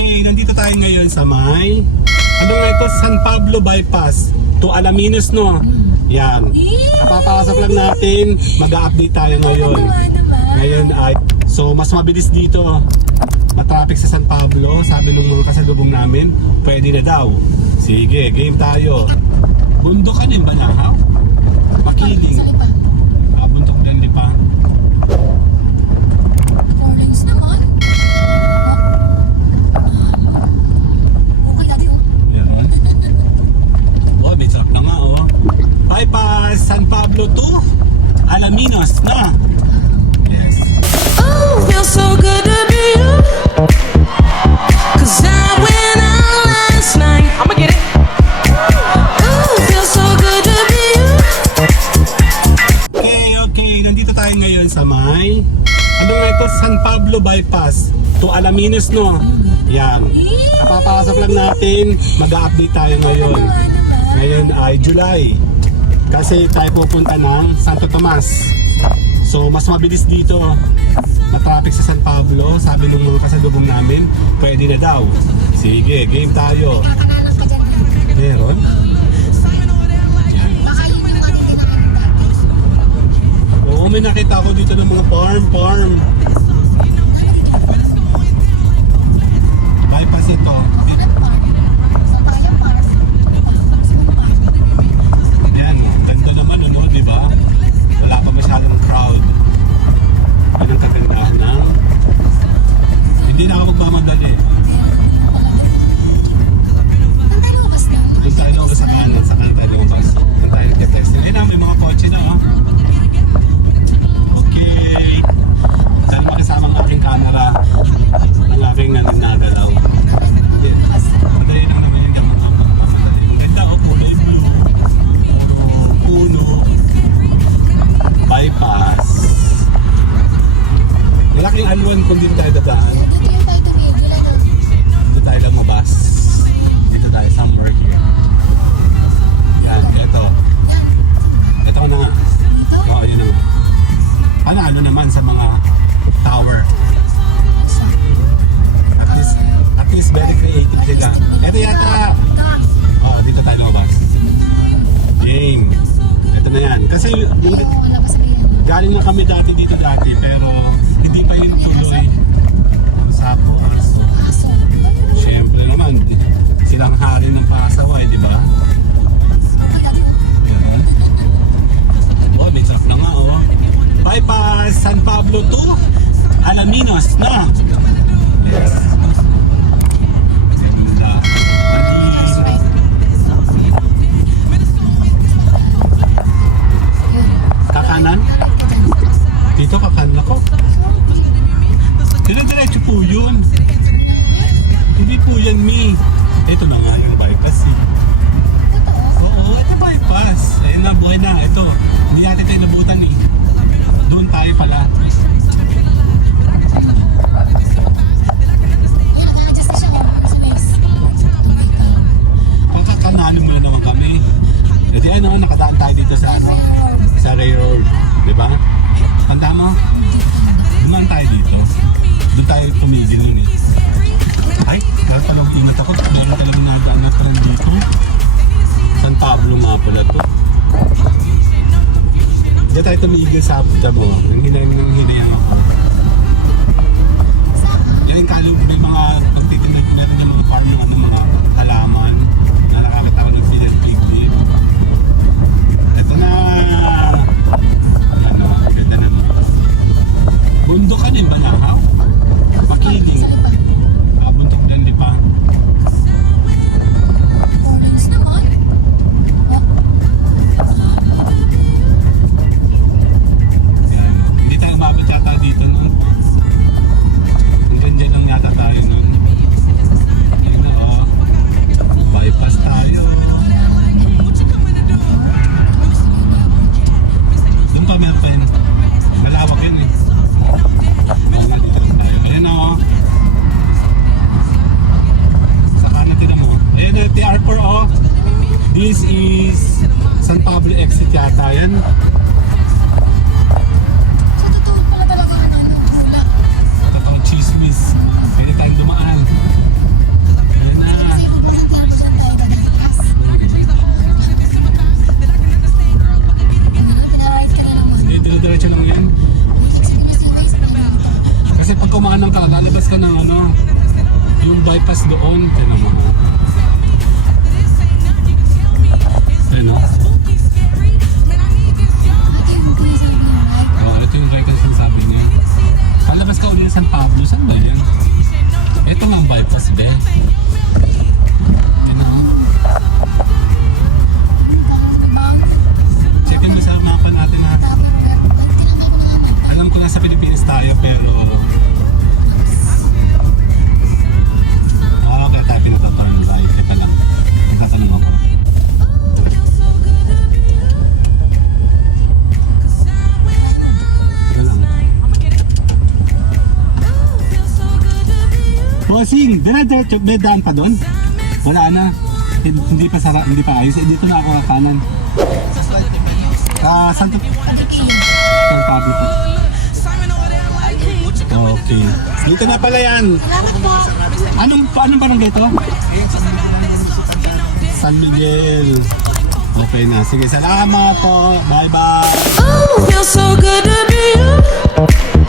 Okay, nandito tayo ngayon sa may ano nga ito, San Pablo Bypass to Alaminos, no? Yan. Kapapasok lang natin, mag-update tayo ngayon. Ngayon ay, so mas mabilis dito. Matraffic sa San Pablo, sabi ng mga kasalubong namin, pwede na daw. Sige, game tayo. Bundok ka din ba na, Makiling. Ah, bundok din, di pa? Orange naman. Okay, dati Meron. Oh, may sarap na nga, oh. Bypass San Pablo to Alaminos, na? Yes. Oh, feels so good to be you. Cause I went out last night. I'ma get it. Oh, feels so good to be you. Okay, okay. Nandito tayo ngayon sa may ano nga ito, San Pablo Bypass to Alaminos, no? Yan. Kapapasok lang natin, mag-update tayo ngayon. Ngayon ay July. Kasi tayo pupunta ng Santo Tomas. So, mas mabilis dito. Matraffic sa San Pablo. Sabi ng mga kasalubong namin, pwede na daw. Sige, game tayo. Meron? Oo, may nakita ako dito ng mga farm, farm. Ano? Dito tayo lumabas. Dito tayo somewhere here. Yan, ito. Ito na nga. Oo, yun na nga. Ano, ano naman sa mga tower. At least, at least very creative sila. Ito yata. Oo, dito tayo lumabas. Game. Ito na yan. Kasi yung, galing na kami dati dito dati, pero hindi pa yun tuloy. Sa aso. Aso. Siyempre naman, silang hari ng pasaway, di ba? Okay, dati Yan. Oh, may sarap na nga, oh. Bypass San Pablo to Alaminos, na? Yes. Po yun. Hindi po yan, Mi. Ito na nga yung bypass, eh. Oo, ito bypass. Ayun na, buhay na. Ito. Hindi natin tayo nabutan eh. Doon tayo pala. Pagkakanalo mo na naman kami. E di ano, nakadaan tayo dito sa ano, sa railroad. Di ba? Tanda mo? Dumaan tayo dito. Doon tayo tumigil nun eh. Ay, kaya pala ingat ako. Meron talaga nadaan na tren dito. San Pablo nga pala to. Diyan tayo tumigil sa Tabo. Ang hinayang ng Ugly exit yata yan. Totoong chismis. Pwede tayong dumaan. Yan na. Hindi, dire-diretso lang yan. Kasi pag ng ka, ka ng ano, yung bypass doon, tinan mo. Ayun o. ng San Pablo. Saan ba yan? Bossing, dinadiretso, may daan pa doon? Wala na. Hindi pa sara, hindi pa ayos. Eh, dito na ako kakanan. Ah, Santo, San Pablo po. Okay. Dito na pala yan. Anong, anong barangay ito? San Miguel. Okay na. Sige, salamat po. Bye-bye. Oh, feels so good to be you.